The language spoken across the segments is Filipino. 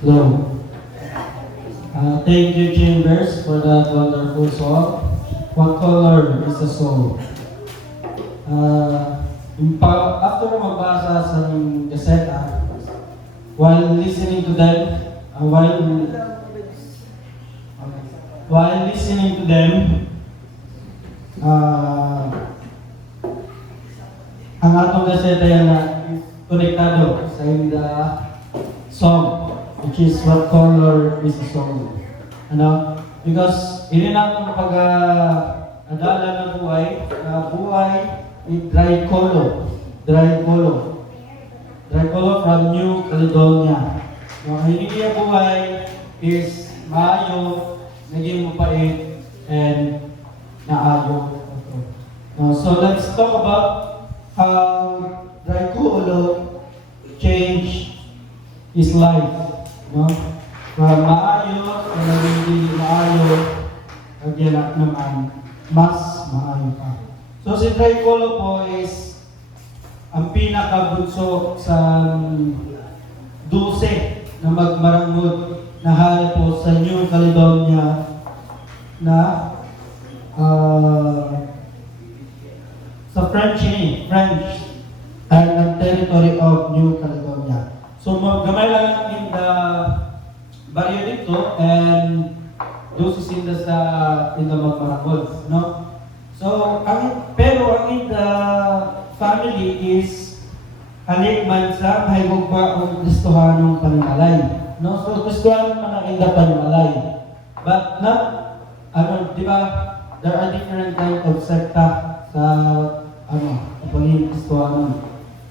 Hello. Thank you, Chambers, for that wonderful song. What color is the soul? After magbasa sa gaseta, while listening to them, while listening to them, ang atong gaseta yan na konektado sa the song, which is what color is the soul. Ano? Because hindi natin pag-adala ng buhay, dry colo from New Caledonia. Ang hindi niya buhay is maayo, naging mapait, and naayo. So let's talk about how dry colo changed his life. No? From maayo, na hindi maayo, nagyanak naman, mas maayo pa. So si Dry Colo po is ang pinakabunso sa 12 na magmarangod na hari po sa New Caledonia na sa French and territory of New Caledonia. So gamay lang in the baryo dito and doon sisinda sa in the magmarangod, no? So, pero ang the family is halik man sa mahigog pa ang Kristohanong panimalay. No? So, Kristohanon man ang inda panimalay. But not, di ba, there are different kind of sekta sa, pagiging Kristohanon.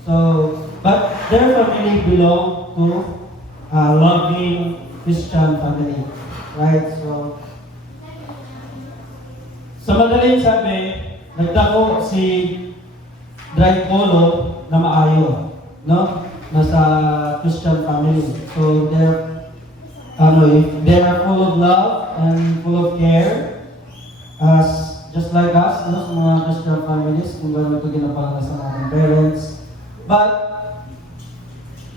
So, but their family belong to a loving Christian family. Right? So, sa madaling sabi, nagdako si Dry Colo na maayo, no? Nasa Christian family. So they are full of love and full of care, as just like us, no? Sa mga Christian families, kung gano'n ito ginapangala sa ating parents. But,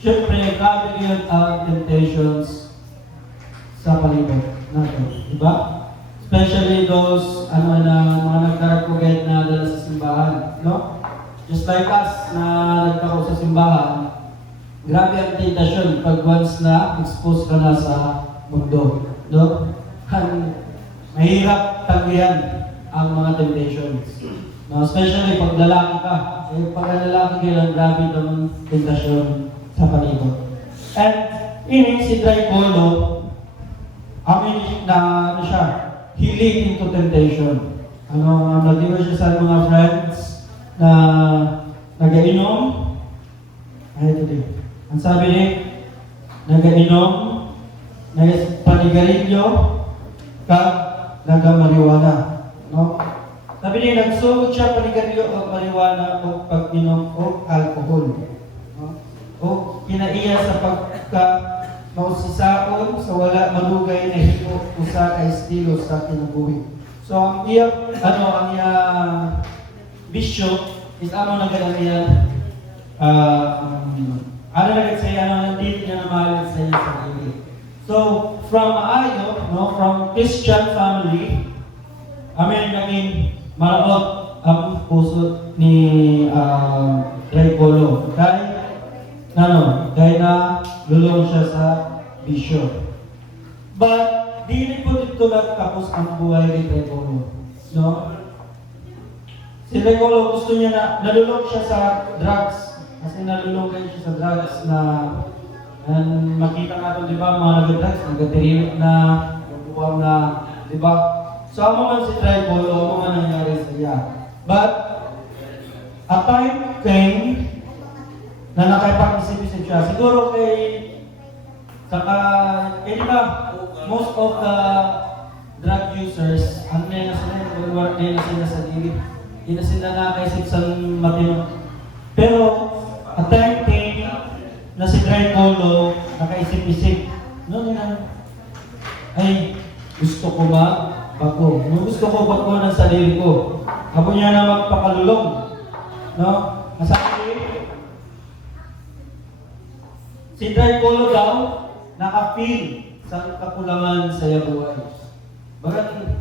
syempre, grabe yun ang temptations sa palibot natin, di ba? Especially those mga nagkaragpugay na dala sa simbahan, no? Just like us na nagkako sa simbahan, grabe ang tentasyon pag once na expose ka na sa mundo, no? Mahirap tanggihan ang mga temptations, no? Especially pag lalaki ka. Pag lalaki ka lang, grabe ang tentasyon sa palibot. And ini si Dry Colo, siya, hilig into temptation. Nag-iwa siya sa mga friends na nag-inom. Ang sabi niya, nag-inom, nag-panigarilyo, nag-marijuana. No? Sabi niya, nagsugod siya panigarilyo o marijuana o pag-inom o alcohol. No? O kinaiya sa mausisaon sa wala malugay na himo usa ka estilo sa kinabuhi. So ang bisyo is na ganyan nandito niya na mahal sa iyo sarili. So from from Christian family, naging maraot ang puso ni Dry Colo. Kaya na lulong siya sa bisyo. But, di po dito lang tapos ang buhay ni Dry Colo. No? Si Dry Colo gusto niya na nalulong siya sa drugs. Kasi nalulungan siya sa drugs na makita nga ito, di ba, mga nag-drugs, nag-atirimik na, nagbuwang na, di ba? So, ang mga si Dry Colo, ang mga nangyari sa iya. But, a time came na nakipag-isip-isip siya. Siguro di ba, most of the drug users, na sila sa dili. Hindi na sila nakaisip sa matino. Pero, at time came na si Dry Colo nakaisip-isip. Gusto ko bago. Gusto ko bago ng sarili ko. Ako niya na magpakalulong. No? Masabi, si Dry Colo daw, naka-feel sa kakulangan sa iyang buhay. Bagat,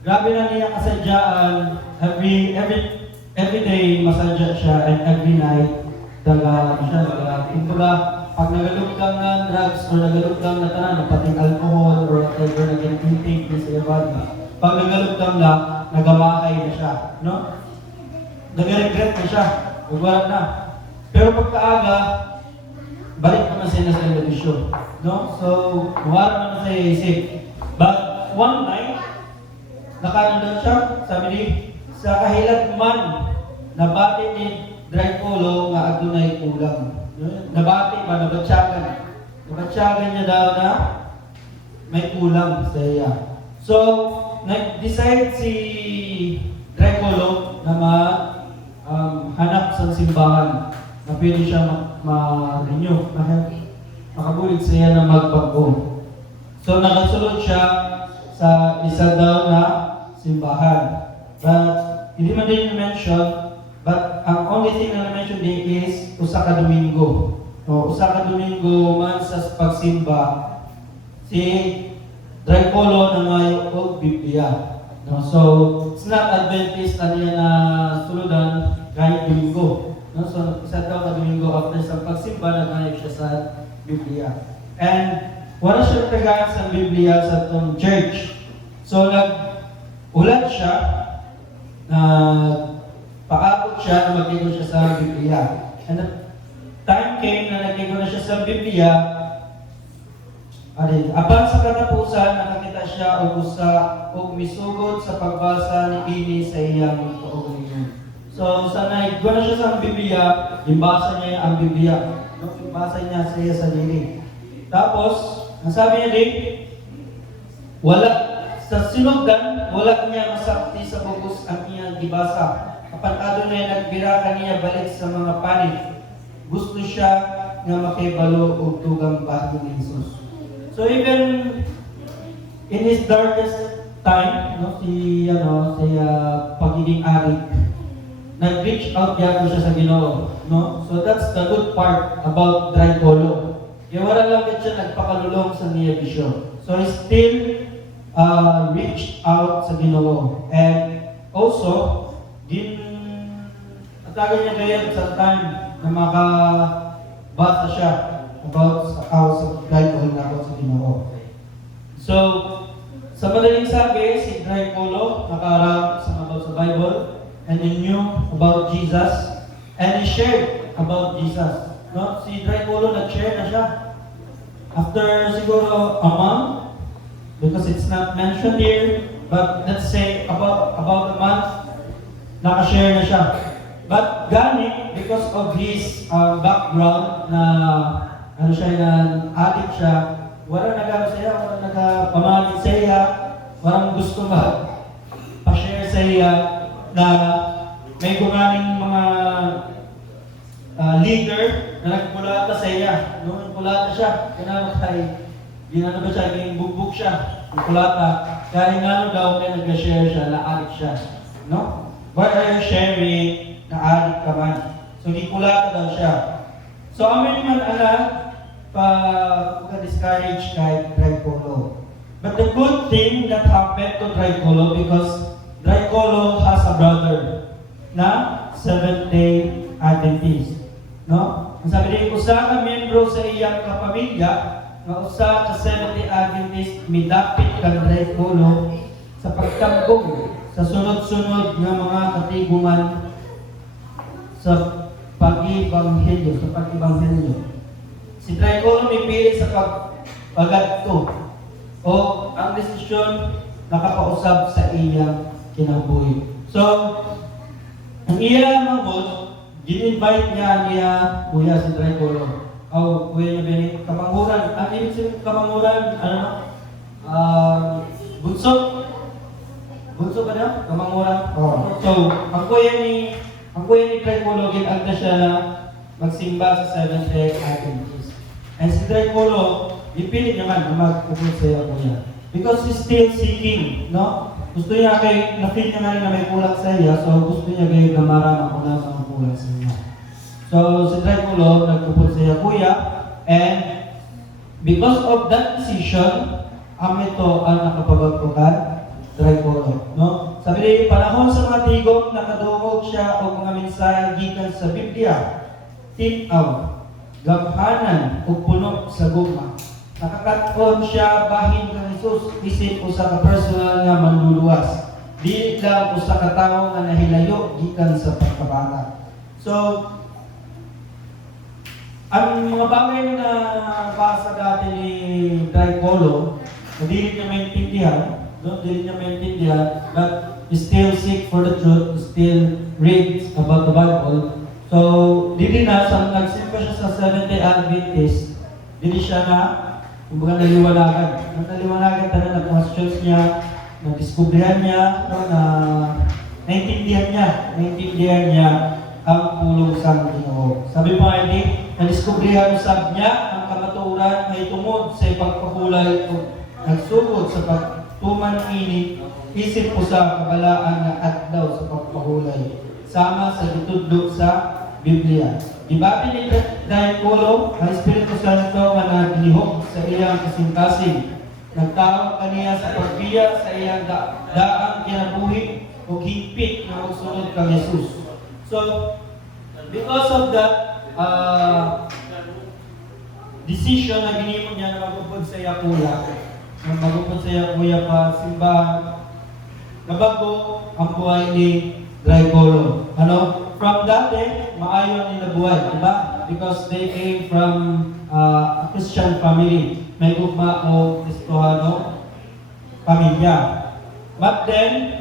grabe na niya kasadyaan, every day masadya siya, and every night, kumbaga, pag nagalugdang na drugs or nagalugdang na tanan, pating alcohol or whatever na intake sa iyang body, pag nagalugdang na, nagamahay na siya, no? Nag-regret na siya, nagwarat na. Pero pagkaaga, balik naman siya na sa television, no? So, wala naman sa isip. But one night, nakaramdam siya, sabi ni, sa kahilat man, nabati ni Dracolo nga adunay kulang. Nabati ba, nabatsyagan. Nabatsyagan niya daw na may kulang sa iya. So, nag-decide si Dracolo na hanap sa simbahan na pwede siya ma-renew, makabulig siya na magbago. So, nakasulod siya sa isa daw na simbahan. But, hindi man din mention, but ang only thing na na-mention din is usa ka Domingo. Usa ka Domingo man sa pagsimba, si Dracolo na may og Biblia. No, so, it's not Adventist na niya na suludan kahit Domingo. No, so, isa daw ka Domingo after sa pagsimba, naghanap siya sa Biblia. And, wala siya tagaan sa Biblia sa itong church. So, nag-ulat siya, paabot siya na magkigo siya sa Biblia. And the time came na nagkigo na siya sa Biblia, apan sa katapusan, nakakita siya og misugod sa pagbasa ni Ili sa iyang kaugalingon. So, sa naigwa na siya sa Biblia, imbasa niya ang Biblia. Imbasa niya sa iya sarili. Tapos, ang sabi niya din, wala, sa sinugdan, wala niya masakti sa bugos ang iyang gibasa. Kapag adunay nagbira kaniya balik sa mga panig, gusto siya nga makibalo og tugang bago ni Jesus. So even in his darkest time, si pagiging arid, nag-reach out yato siya sa Ginoo, no? So that's the good part about Dracolo. Kaya wala lang siya nagpakalulong sa niya bisyo. So he still reached out sa Ginoo. And also, atagan niya gayon sa time na makabasa siya about sa house of Dracolo na about sa Ginoo. So, sa madaling sabi, si Dracolo nakaarap sa about sa Bible, and he knew about Jesus, and he shared about Jesus. No? Si Dracolo nag-share na siya. After siguro a month, because it's not mentioned here, but let's say about a month, naka-share na siya. But gani, because of his background na addict siya, walang nagano siya, walang nagpamalit sa iya, walang gusto pa-share sa iya na may gumaling mga leader na nagpulata sa iya. Noong nagpulata siya, ginano ba siya, ginbugbog siya, nagpulata. Kaya nga daw kaya nag-share siya, na-addict siya. No? Why are you sharing na addict ka man? So, gipulata daw siya. So, amin man pagka-discourage kay Dracolo. But the good thing that happened to Dracolo, because Dracolo has a brother na Seventh-day Adventist. No? Ang sabi niya, usa ka miyembro sa iyang kapamilya, nga usa ka Seventh-day Adventist, midapit kang Dracolo sa pagtambong sa sunod-sunod ng mga katiguman sa pag-ibanghelyo, Si Dracolo mipili sa pagpagadto o ang desisyon nakapausab sa iyang kinabuhi. So, ang iya mangod, gin-invite niya kuya si Dracolo. Kuya niya Benny, kapanguran. Ang ibig sabihin kapanguran, bunso. Bunso ba na? Kapanguran. So, ang kuya ni Dracolo, ginagda siya na magsimba sa Seventh-day Adventist. And si Dracolo, ipilit naman na mag-upod sa iyo kuya. Because he's still seeking, no? Gusto niya na-feel niya nga rin na may kulang sa iya, so gusto niya kayo na marama kung nasa ang kulang sa iya. So, si Dracolo, nagpupod sa iya kuya, and Because of that decision, ito ang nakapabagpukan, Tricolo. No? Sabi niya, panahon sa mga tigong, nakadungog siya o mga mensahe gikan sa Biblia, tinaw, gamhanan o puno sa guma. Nakakaton siya bahin ng Jesus, isip usa ka personal nga manluluwas. Dili lang usa ka tawo nga nahilayo gikan sa pagkabata. So, ang mga bagay na basa dati ni Tricolo, dili niya maintindihan, no? Dili niya maintindihan, but still seek for the truth, still read about the Bible. So, dili na, nagsimpa siya sa Seventh-day Adventist, dili siya na, kumbaga naliwanagan. Naliwanagan tayo na questions niya, na-discoveryhan niya, no, na naintindihan niya ang pulong sa Ginoo. Sabi pa hindi, na-discoveryhan usab niya ang kamatuoran ay tungod sa pagpahulay o nagsugod sa pagtuman ini isip po sa kabalaan na adlaw sa pagpahulay sama sa gitudlo sa Biblia. Ibati ni Tricolo ang Espiritu Santo nga naglihok sa iyang kasing-kasing. Nagtawag kaniya sa pagbiya sa iyang daang kinabuhi o higpit na magsunod kang Jesus. So, because of that decision na ginimo niya na magupod sa iya kuya, pa simbahan, nabago ang buhay ni Tricolo. Ano? From dati, maayo ang nila buhay, diba? Because they came from a Christian family. May gugma o Kristohano pamilya. But then,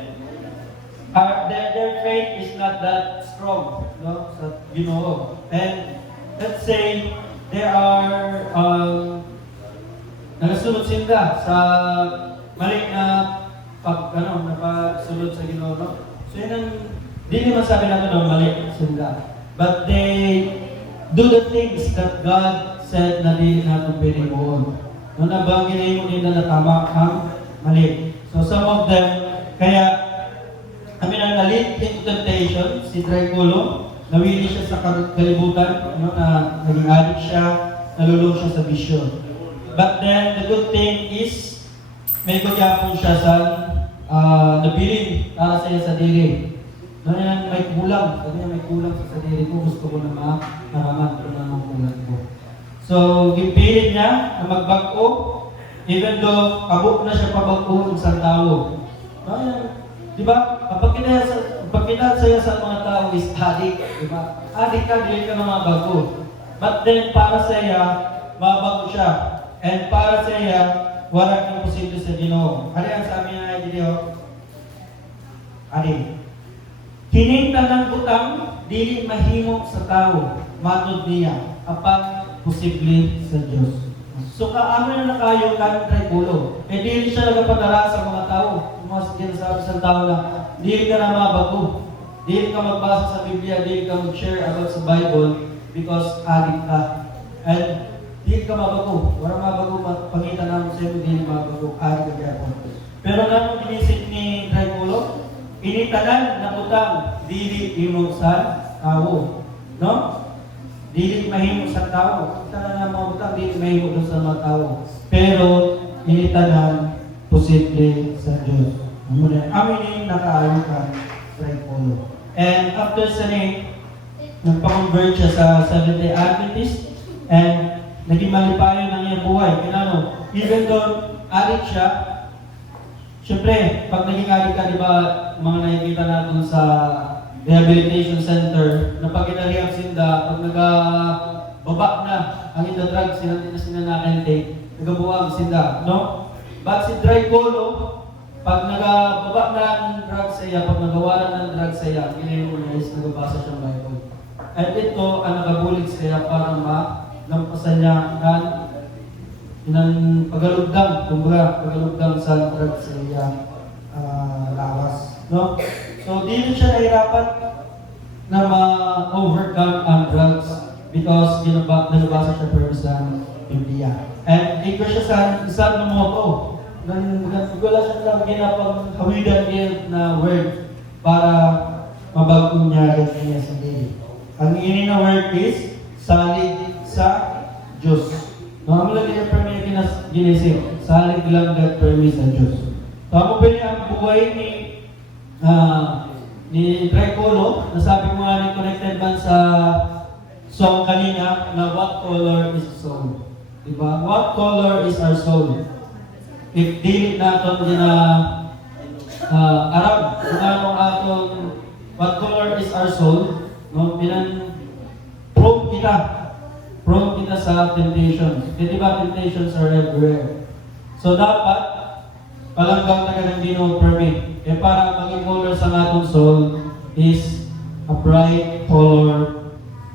their faith is not that strong, no? Sa Ginoo. And let's say they are nagasunod sila sa mali na napagsunod sa Ginoo, no? So yun ang di naman sabi natin mali sila. But they do the things that God said na di natin pinibuon. No, nabanggit na yung nila na tama ang mali. So some of them, kaya kami na na-lead into temptation, si Tricolo, nawili siya sa kalibutan, no, na naging addict siya, nalulong siya sa vision. But then, the good thing is, may kugyapon siya sa nabilin para sa iya sa diri. No, yan, may kulang. Sabi niya, may kulang sa diri ko. Gusto ko na maraman ko na ang kulang ko. So, gipilit niya na magbago, even though kabuk na siya pabago sa tao. No, yan. Diba? Kapag kinasaya sa mga tao is adik. Diba? Adik ka, dili ka na mabago. But then, para sa iya, mabago siya. And para sa iya, walang imposible sa Ginoo. Ano yan sabi niya dito? Adik. Kining tanang utang, dili mahimo sa tao. Matod niya, kapag posible sa Diyos. So, kaano na kayo kan Tricolo? Dili siya nagpapadara sa mga tao. Mas sinasabi sa tao na, dili ka na mabago. Dili ka magbasa sa Biblia, dili ka mag-share about sa Bible because addict ka. And dili ka mabago. Wala mabago, pangitan namin sa iyo, dili mabago, addict ka po. Pero naman pinisip ni Tricolo, initanan na utang, dili imo sa tao. No? Dili mahimo sa tao. Itanan na mga utang, dili mahimo sa mga tao. Pero, initanan, posible sa Diyos. Muna, amin yung nakaayon ka, Tricolo. And after sa nagpa-convert siya sa Seventh-day Adventist and naging malipayo ng iyang buhay. Kinano, even though addict siya, syempre, pag naging addict ka, di ba, mga nakikita natin sa rehabilitation center, na pag inalihap sinda, pag nagababa na ang ita drugs, sila na-intake, nagabuwag sinda, no? But si Tricolo, pag nagababa na ang drugs sa iya, pag nagawalan ng drugs sa iya, ginayon niya is nagabasa siyang Bible. At ito ang nagabulig sa iya para malampasan niya ng pagalugdang, kumbaga, pagalugdang sa drugs sa iya lawas. No? So, di siya nahirapan na ma-overcome ang drugs because nalabasa siya pero sa Biblia. And ikaw siya sa isang ng moto. Wala siya lang ginapang hawidan na word para mabago niya niya sa dili. Ang ini na word is salig sa Diyos. No, amo lang niya permi ginising. Salig lang God permi sa Diyos. So, ako ba niya ang buhay ni Tricolo, nasabi ko nga ni connected man sa song kanina na what color is soul? Diba? What color is our soul? If dili natin din na Arab, kung anong aton what color is our soul, no, prone kita sa temptations. Kasi diba temptations are everywhere. So dapat palanggang taga ng Ginoo permit. Para maging color sa atong soul is a bright color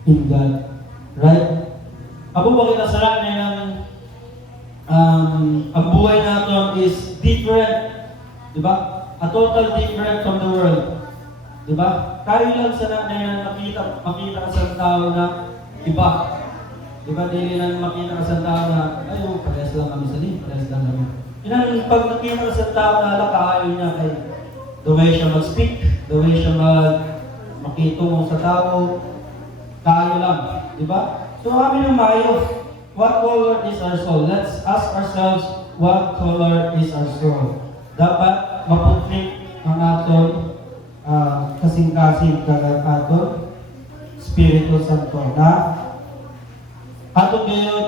in God. Right? Ako ba kita sa lahat ng ang buhay natin is different. Diba? A total different from the world. Diba? Kaya lang sa lahat na makita ka sa tao na iba. Diba? Dili lang makita ka sa tao na ayo, parehas lang kami sa din, parehas lang kami. Pag nakita ka sa tao na ayaw niya kay the way siya mag-speak, the way siya makitungo sa tao, kaayo lang. Diba? So kami ng mayo, what color is our soul? Let's ask ourselves, what color is our soul? Dapat maputrik ang aton kasing-kasing kagad aton Espiritu Santo na aton ngayon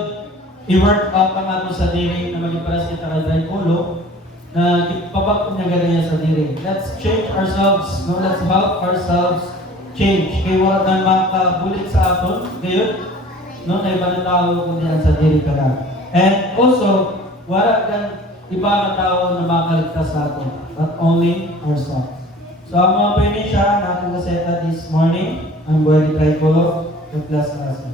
i-work out ang aton sa diri na maging paras kita kay Tricolo na ipabagto niya ganyan sa diri. Let's change ourselves, no? Let's help ourselves change. Kaya wala nang makabulit sa aton ngayon, no? Na iba na tao kundi ang sa diri ka na. And also, wala kang iba na tao na makaligtas sa aton, but only ourselves. So, ang mga pwede siya natin kaseta this morning, ang buhay ni Tricolo, God bless us.